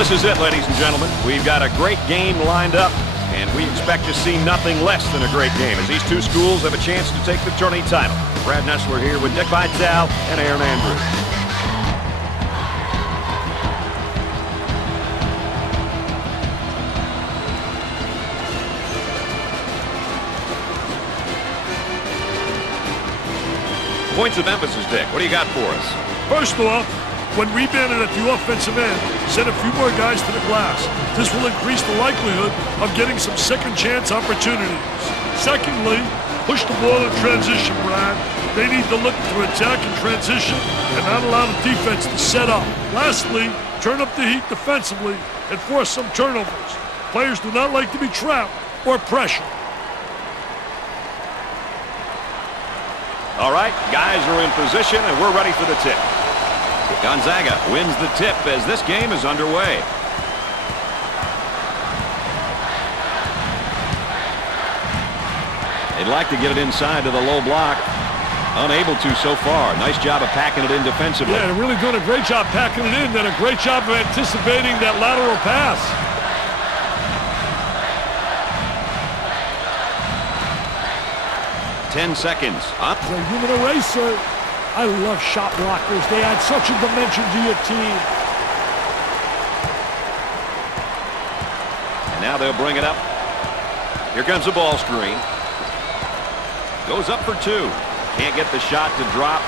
This is it, ladies and gentlemen. We've got a great game lined up, and we expect to see nothing less than a great game as these two schools have a chance to take the tourney title. Brad Nessler here with Dick Vitale and Aaron Andrews. Points of emphasis, Dick. What do you got for us? First off, when rebounded at the offensive end, send a few more guys to the glass. This will increase the likelihood of getting some second chance opportunities. Secondly, push the ball in transition, Brad. They need to look to attack in transition and not allow the defense to set up. Lastly, turn up the heat defensively and force some turnovers. Players do not like to be trapped or pressured. All right, guys are in position, and we're ready for the tip. Gonzaga wins the tip as this game is underway. They'd like to get it inside to the low block. Unable to so far. Nice job of packing it in defensively. Yeah, they're really doing a great job packing it in, and a great job of anticipating that lateral pass. Ten seconds. Up. The human eraser. I love shot blockers. They add such a dimension to your team. And now they'll bring it up. Here comes the ball screen. Goes up for two. Can't get the shot to drop.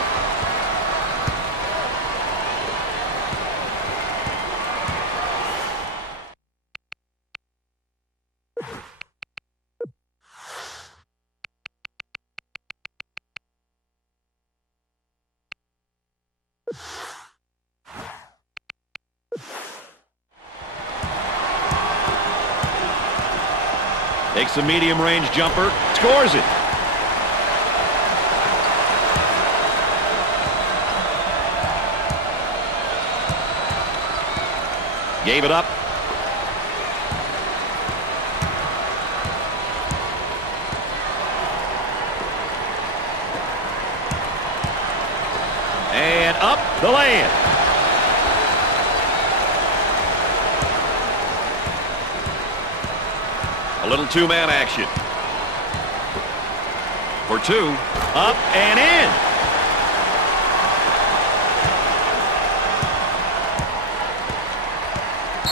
Takes a medium-range jumper, scores it. Gave it up. And up the lane. A little two-man action. For two. Up and in.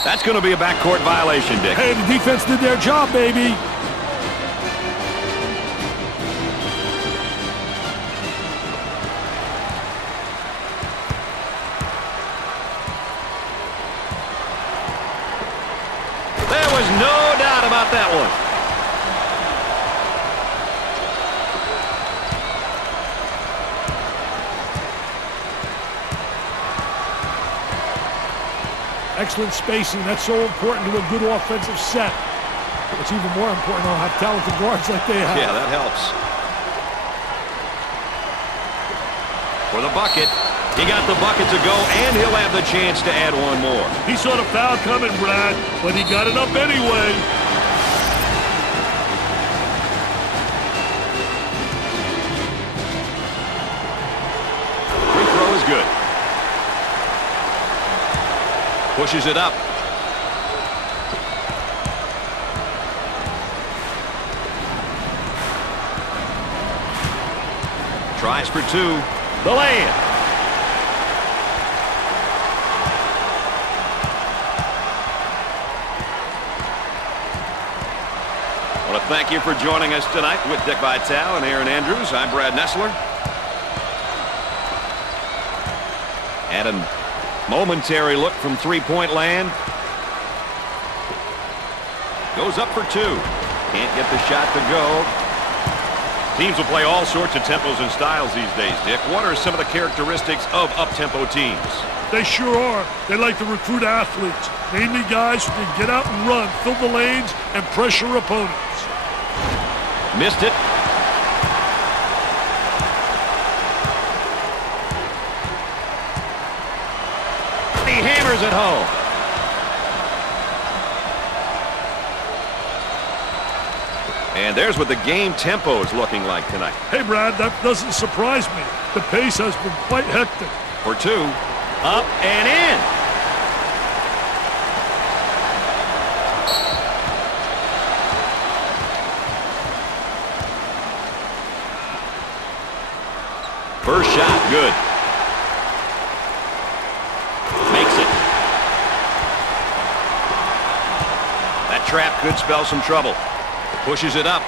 That's going to be a backcourt violation, Dick. Hey, the defense did their job, baby. There was no doubt about that one. Excellent spacing. That's so important to a good offensive set. It's even more important to have talented guards like they have. Yeah, that helps. For the bucket. He got the bucket to go, and he'll have the chance to add one more. He saw the foul coming, Brad, but he got it up anyway. Free throw is good. Pushes it up. Tries for two. The lay-in. I want to thank you for joining us tonight with Dick Vitale and Aaron Andrews. I'm Brad Nessler. And a momentary look from three-point land. Goes up for two. Can't get the shot to go. Teams will play all sorts of tempos and styles these days, Dick. What are some of the characteristics of up-tempo teams? They sure are. They like to recruit athletes, namely guys who can get out and run, fill the lanes, and pressure opponents. Missed it. He hammers it home. And there's what the game tempo is looking like tonight. Hey, Brad, that doesn't surprise me. The pace has been quite hectic. For two. Up and in. First shot, good. Makes it. That trap could spell some trouble. Pushes it up.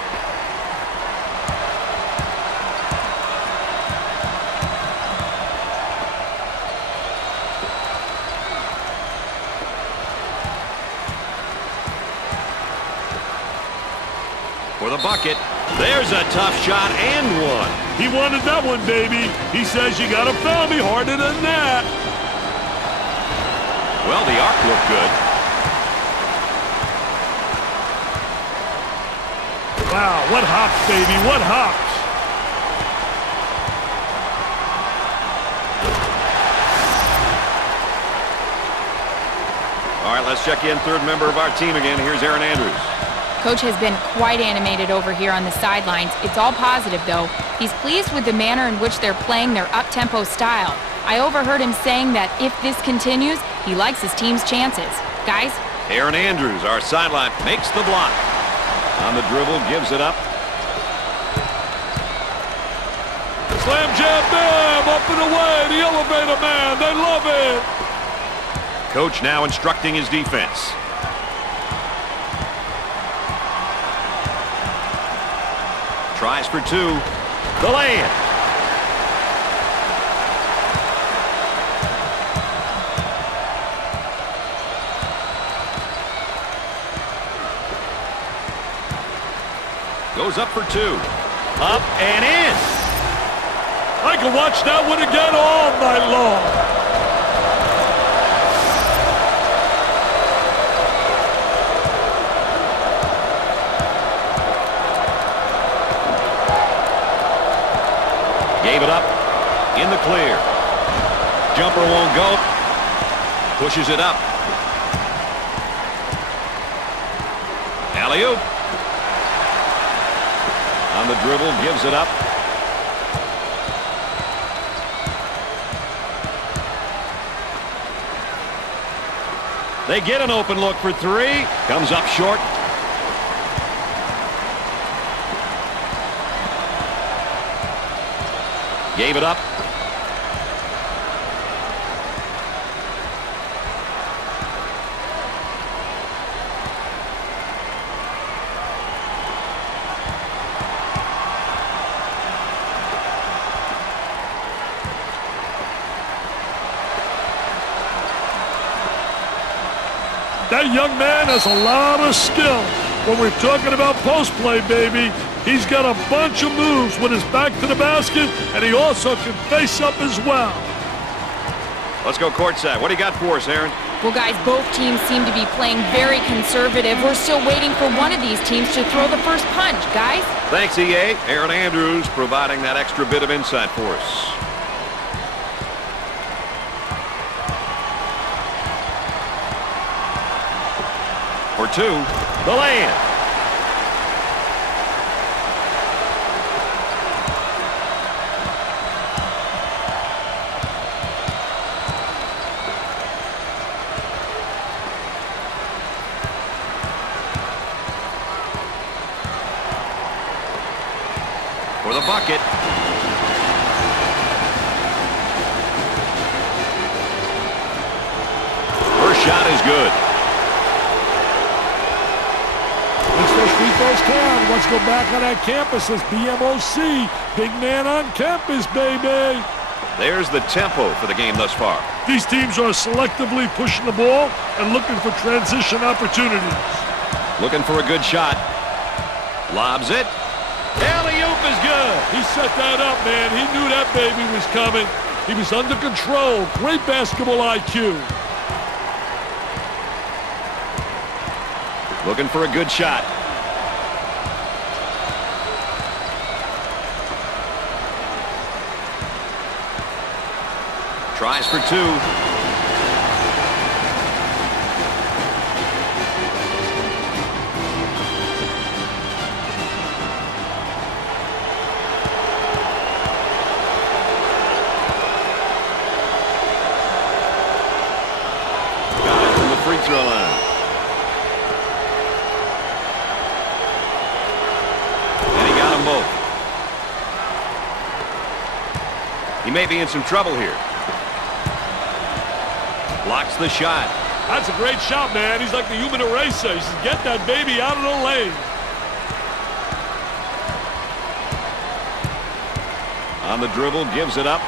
For the bucket. There's a tough shot and one. He wanted that one, baby. He says you got to foul me harder than that. Well, the arc looked good. Wow, what hops, baby, what hops. All right, let's check in third member of our team again. Here's Aaron Andrews. Coach has been quite animated over here on the sidelines. It's all positive, though. He's pleased with the manner in which they're playing their up-tempo style. I overheard him saying that if this continues, he likes his team's chances. Guys? Aaron Andrews, our sideline, makes the block. On the dribble, gives it up. Slam jam, bam, up and away, the elevator man, they love it. Coach now instructing his defense. Tries for two. The lay-in. Goes up for two. Up and in. I can watch that one again all night long. Gave it up in the clear. Jumper won't go. Pushes it up. Alley-oop. On the dribble, gives it up. They get an open look for three. Comes up short. Gave it up. That young man has a lot of skill. When we're talking about post play, baby, he's got a bunch of moves with his back to the basket, and he also can face up as well. Let's go courtside. What do you got for us, Aaron? Well, guys, both teams seem to be playing very conservative. We're still waiting for one of these teams to throw the first punch, guys. Thanks, EA. Aaron Andrews providing that extra bit of insight for us. For two, the lay-in. For the bucket. First shot is good. Those free throws count. Let's go back on that campus as BMOC. Big man on campus, baby. There's the tempo for the game thus far. These teams are selectively pushing the ball and looking for transition opportunities. Looking for a good shot. Lobs it. Alley-oop is good. He set that up, man. He knew that baby was coming. He was under control. Great basketball IQ. Looking for a good shot. Tries for two. Got it from the free throw line. And he got them both. He may be in some trouble here. Blocks the shot. That's a great shot, man. He's like the human eraser. He says, get that baby out of the lane. On the dribble, gives it up.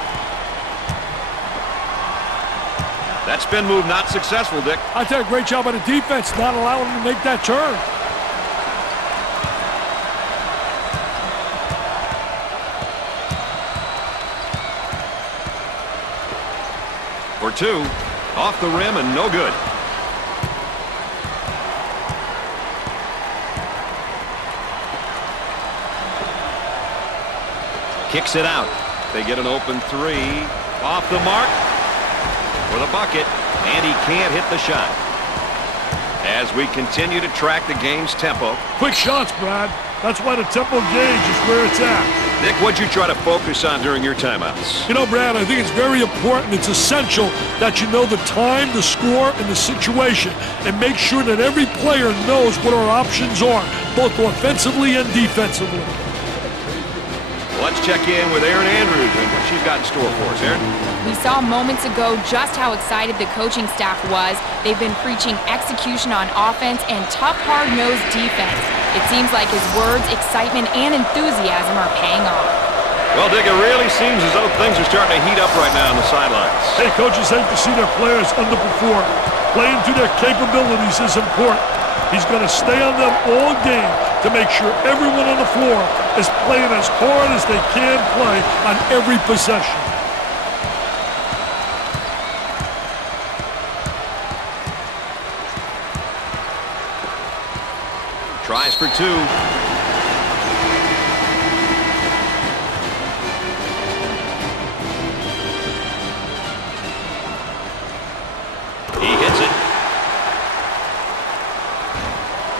That spin move not successful, Dick. I tell you, great job by the defense, not allowing him to make that turn. For two, off the rim and no good. Kicks it out. They get an open three. Off the mark for the bucket, and he can't hit the shot. As we continue to track the game's tempo. Quick shots, Brad. That's why the tempo gauge is where it's at. Nick, what'd you try to focus on during your timeouts? You know, Brad, I think it's very important. It's essential that you know the time, the score, and the situation, and make sure that every player knows what our options are, both offensively and defensively. Let's check in with Erin Andrews and what she's got in store for us. Erin? We saw moments ago just how excited the coaching staff was. They've been preaching execution on offense and tough, hard-nosed defense. It seems like his words, excitement, and enthusiasm are paying off. Well, Dick, it really seems as though things are starting to heat up right now on the sidelines. Hey, coaches hate to see their players underperform. Playing to their capabilities is important. He's going to stay on them all game to make sure everyone on the floor is playing as hard as they can play on every possession. Tries for two. He hits it.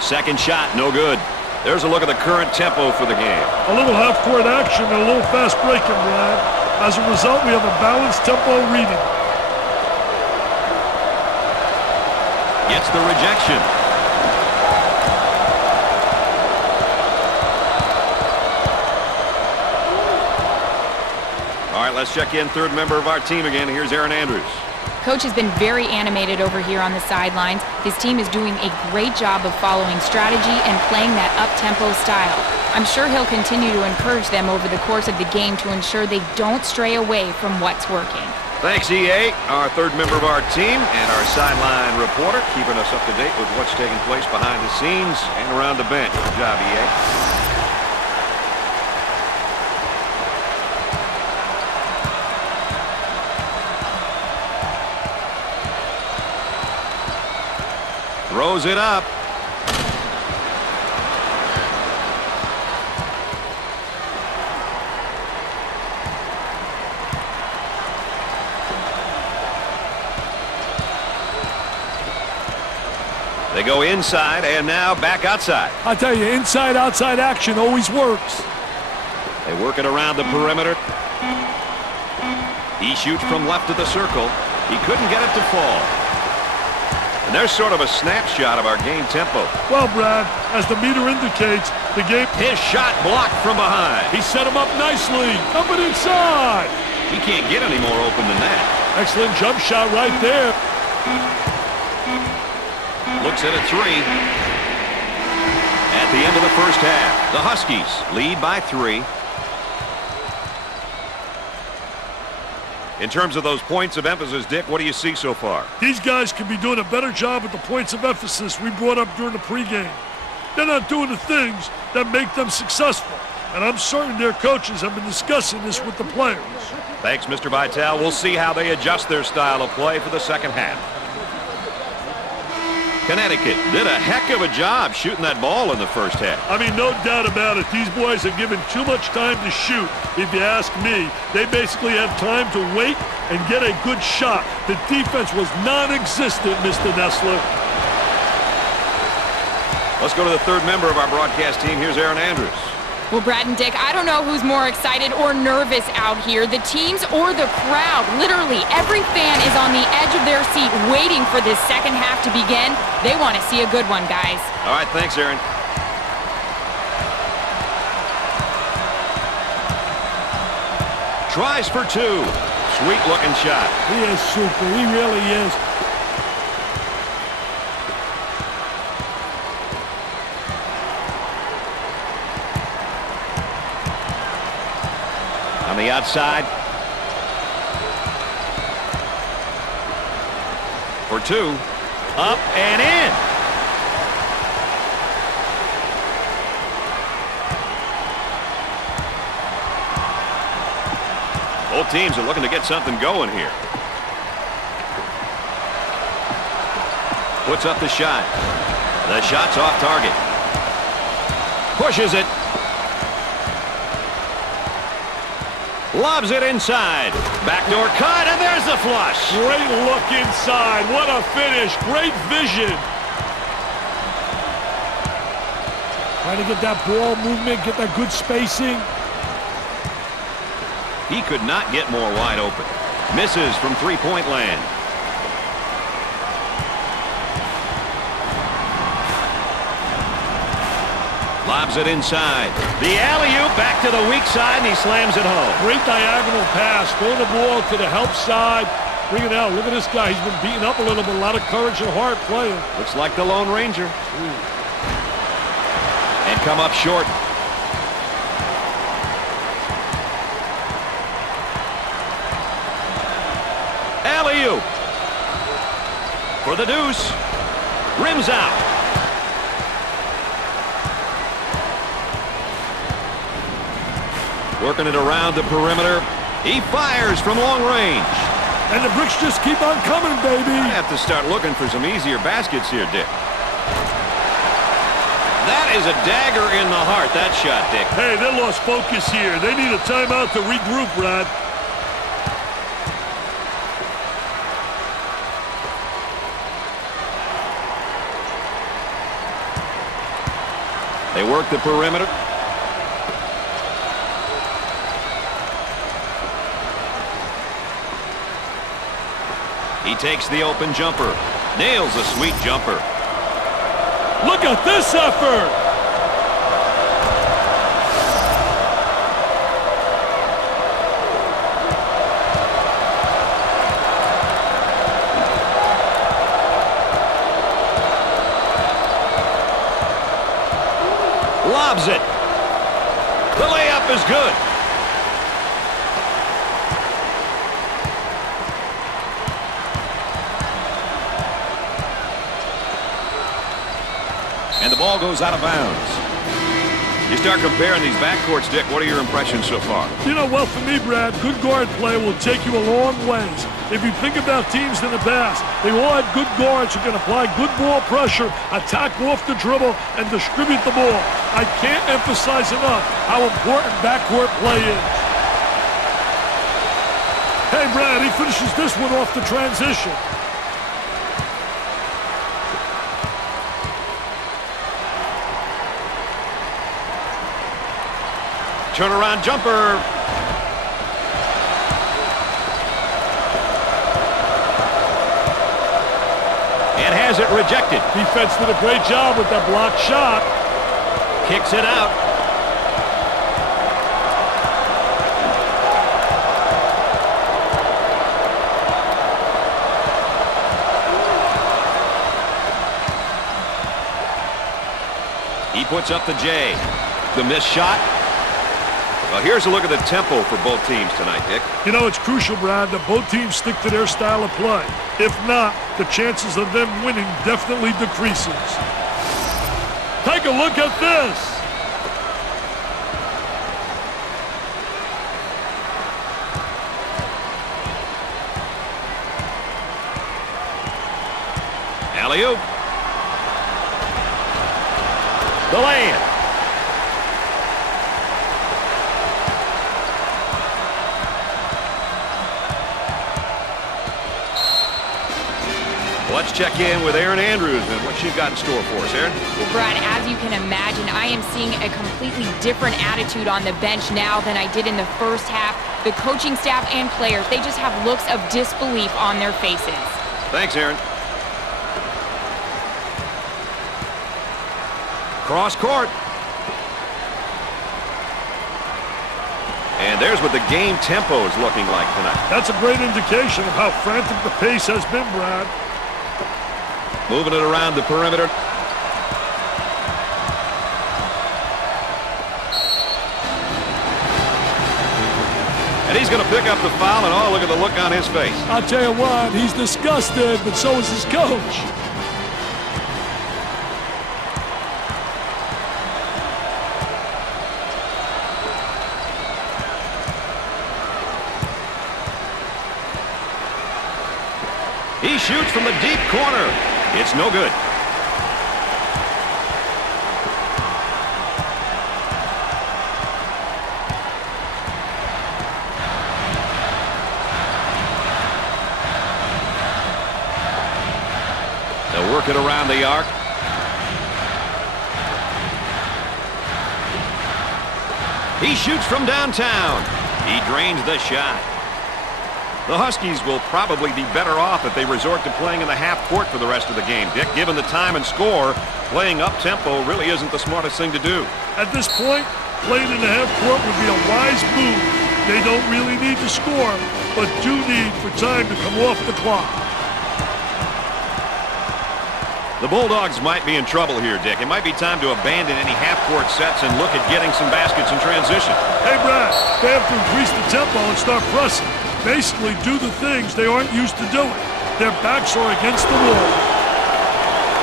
Second shot, no good. There's a look at the current tempo for the game. A little half-court action and a little fast breaking, Brad. As a result, we have a balanced tempo reading. Gets the rejection. All right, let's check in. Third member of our team again. Here's Erin Andrews. Coach has been very animated over here on the sidelines. His team is doing a great job of following strategy and playing that up-tempo style. I'm sure he'll continue to encourage them over the course of the game to ensure they don't stray away from what's working. Thanks, EA, our third member of our team, and our sideline reporter, keeping us up to date with what's taking place behind the scenes and around the bench. Good job, EA. Throws it up. They go inside and now back outside. I tell you, inside-outside action always works. They work it around the perimeter. He shoots from left of the circle. He couldn't get it to fall. And there's sort of a snapshot of our game tempo. Well, Brad, as the meter indicates, the game... His shot blocked from behind. He set him up nicely. Coming inside. He can't get any more open than that. Excellent jump shot right there. Looks at a three. At the end of the first half, the Huskies lead by 3. In terms of those points of emphasis, Dick, what do you see so far? These guys can be doing a better job at the points of emphasis we brought up during the pregame. They're not doing the things that make them successful. And I'm certain their coaches have been discussing this with the players. Thanks, Mr. Vitale. We'll see how they adjust their style of play for the second half. Connecticut did a heck of a job shooting that ball in the first half. I mean, no doubt about it. These boys are given too much time to shoot, if you ask me. They basically have time to wait and get a good shot. The defense was non-existent, Mr. Nessler. Let's go to the third member of our broadcast team. Here's Erin Andrews. Well, Brad and Dick, I don't know who's more excited or nervous out here, the teams or the crowd. Literally, every fan is on the edge of their seat waiting for this second half to begin. They want to see a good one, guys. All right, thanks, Erin. Tries for two. Sweet-looking shot. He is super. He really is. On the outside. For two. Up and in. Both teams are looking to get something going here. Puts up the shot. The shot's off target. Pushes it. Lobs it inside. Backdoor cut, and there's the flush. Great look inside. What a finish. Great vision. Trying to get that ball movement, get that good spacing. He could not get more wide open. Misses from three-point land. Lobs it inside. The alley-oop back to the weak side, and he slams it home. Great diagonal pass. Throwing the ball to the help side. Bring it out. Look at this guy. He's been beaten up a little bit. A lot of courage and heart playing. Looks like the Lone Ranger. And come up short. Alley-oop. For the deuce. Rims out. Working it around the perimeter. He fires from long range. And the bricks just keep on coming, baby. I have to start looking for some easier baskets here, Dick. That is a dagger in the heart, that shot, Dick. Hey, they lost focus here. They need a timeout to regroup, Brad. They work the perimeter. He takes the open jumper. Nails a sweet jumper. Look at this effort! Lobs it. The layup is good. And the ball goes out of bounds. You start comparing these backcourts, Dick. What are your impressions so far? You know, well, for me, Brad, good guard play will take you a long ways. If you think about teams in the past, they all had good guards who can apply good ball pressure, attack off the dribble, and distribute the ball. I can't emphasize enough how important backcourt play is. Hey, Brad, he finishes this one off the transition. Turnaround jumper. And has it rejected. Defense did a great job with that blocked shot. Kicks it out. He puts up the J. The missed shot. Well, here's a look at the tempo for both teams tonight, Dick. You know, it's crucial, Brad, that both teams stick to their style of play. If not, the chances of them winning definitely decreases. Take a look at this. Alley-oop. The lay-in. Let's check in with Erin Andrews and what she's got in store for us. Erin? Well, Brad, as you can imagine, I am seeing a completely different attitude on the bench now than I did in the first half. The coaching staff and players, they just have looks of disbelief on their faces. Thanks, Erin. Cross court. And there's what the game tempo is looking like tonight. That's a great indication of how frantic the pace has been, Brad. Moving it around the perimeter. And he's going to pick up the foul, and oh, look at the look on his face. I'll tell you what, he's disgusted, but so is his coach. He shoots from the deep corner. It's no good. They'll work it around the arc. He shoots from downtown. He drains the shot. The Huskies will probably be better off if they resort to playing in the half court for the rest of the game. Dick, given the time and score, playing up-tempo really isn't the smartest thing to do. At this point, playing in the half court would be a wise move. They don't really need to score, but do need for time to come off the clock. The Bulldogs might be in trouble here, Dick. It might be time to abandon any half-court sets and look at getting some baskets in transition. Hey, Brad, they have to increase the tempo and start pressing. Basically do the things they aren't used to doing. Their backs are against the wall.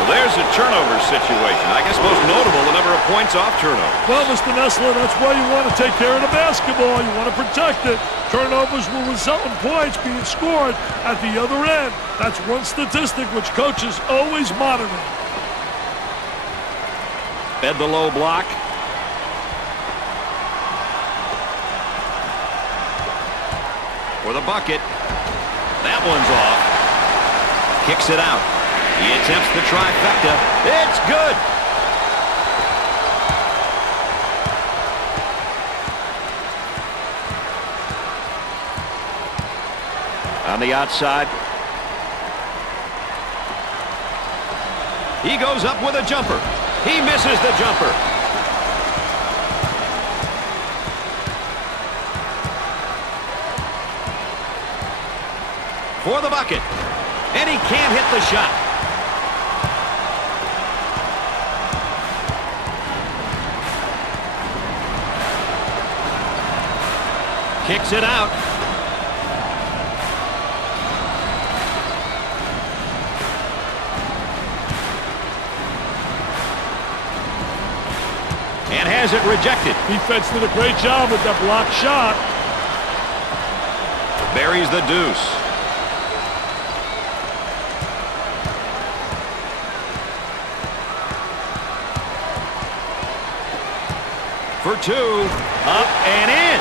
Well, there's a turnover situation. I guess most notable, the number of points off turnover. Well, Mr. Nessler, that's why you want to take care of the basketball. You want to protect it. Turnovers will result in points being scored at the other end. That's one statistic which coaches always monitor. Fed the low block. For the bucket. That one's off. Kicks it out. He attempts the trifecta. It's good. On the outside. He goes up with a jumper. He misses the jumper. For the bucket. And he can't hit the shot. Kicks it out. And has it rejected. Defense did a great job with that blocked shot. Buries the deuce. For two, up and in.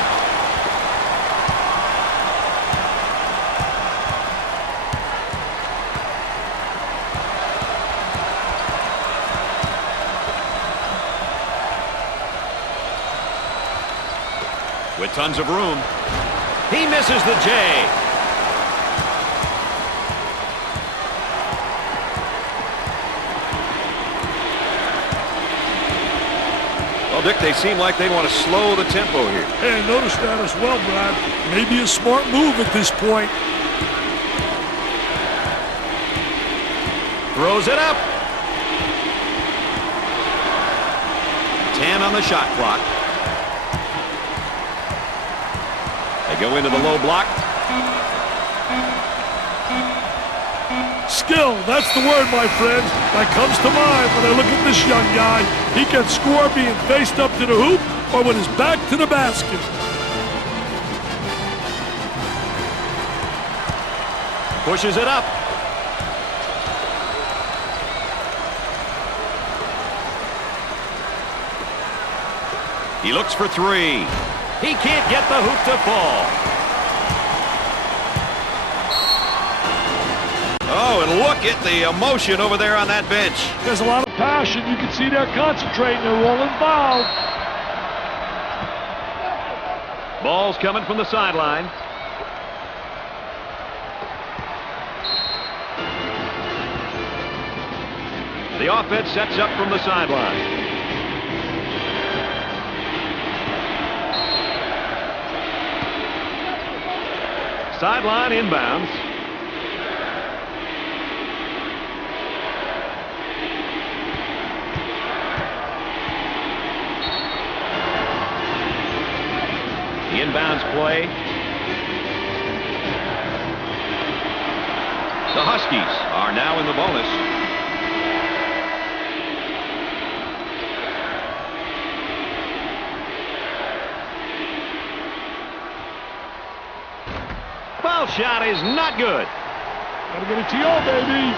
With tons of room, he misses the J. Well, Dick, they seem like they want to slow the tempo here. Hey, I noticed that as well, Brad. Maybe a smart move at this point. Throws it up. 10 on the shot clock. They go into the low block. Skill, that's the word, my friend. That comes to mind when I look at this young guy. He can score being faced up to the hoop or with his back to the basket. Pushes it up. He looks for three. He can't get the hoop to fall. Oh, and look at the emotion over there on that bench. There's a lot of passion. You can see they're concentrating. They're all involved. Ball's coming from the sideline. The offense sets up from the sideline. Sideline inbounds. The inbounds play. The Huskies are now in the bonus. Foul shot is not good. Gotta get a TO, baby.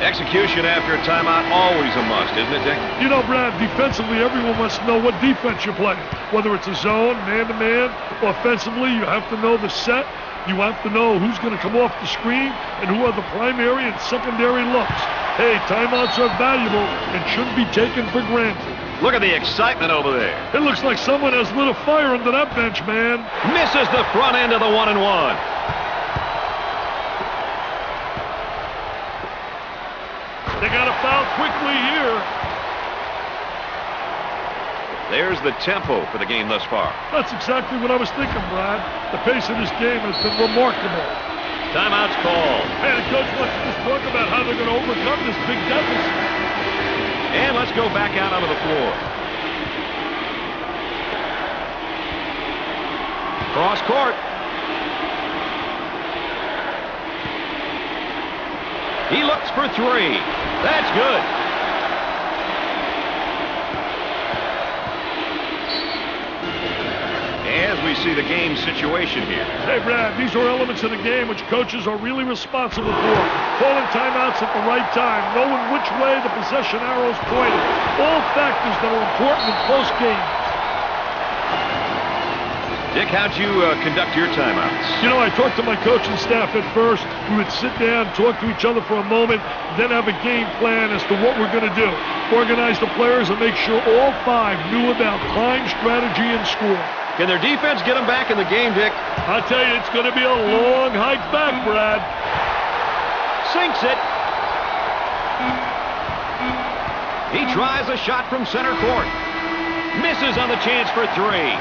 Execution after a timeout, always a must, isn't it, Dick? You know, Brad, defensively, everyone wants to know what defense you're playing. Whether it's a zone, man-to-man, offensively, you have to know the set. You have to know who's going to come off the screen and who are the primary and secondary looks. Hey, timeouts are valuable and shouldn't be taken for granted. Look at the excitement over there. It looks like someone has lit a fire under that bench, man. Misses the front end of the 1-and-1. They got to foul quickly here. There's the tempo for the game thus far. That's exactly what I was thinking, Brad. The pace of this game has been remarkable. Timeout's called. And the coach wants to just talk about how they're going to overcome this big deficit. And let's go back out onto the floor. Cross court. He looks for three. That's good. As we see the game situation here. Hey, Brad, these are elements of the game which coaches are really responsible for. Calling timeouts at the right time, knowing which way the possession arrow's pointed. All factors that are important in close games. Dick, how'd you conduct your timeouts? You know, I talked to my coaching staff at first. We would sit down, talk to each other for a moment, then have a game plan as to what we're going to do. Organize the players and make sure all five knew about time, strategy, and score. Can their defense get them back in the game, Dick? I'll tell you, it's going to be a long hike back, Brad. Sinks it. He tries a shot from center court. Misses on the chance for three.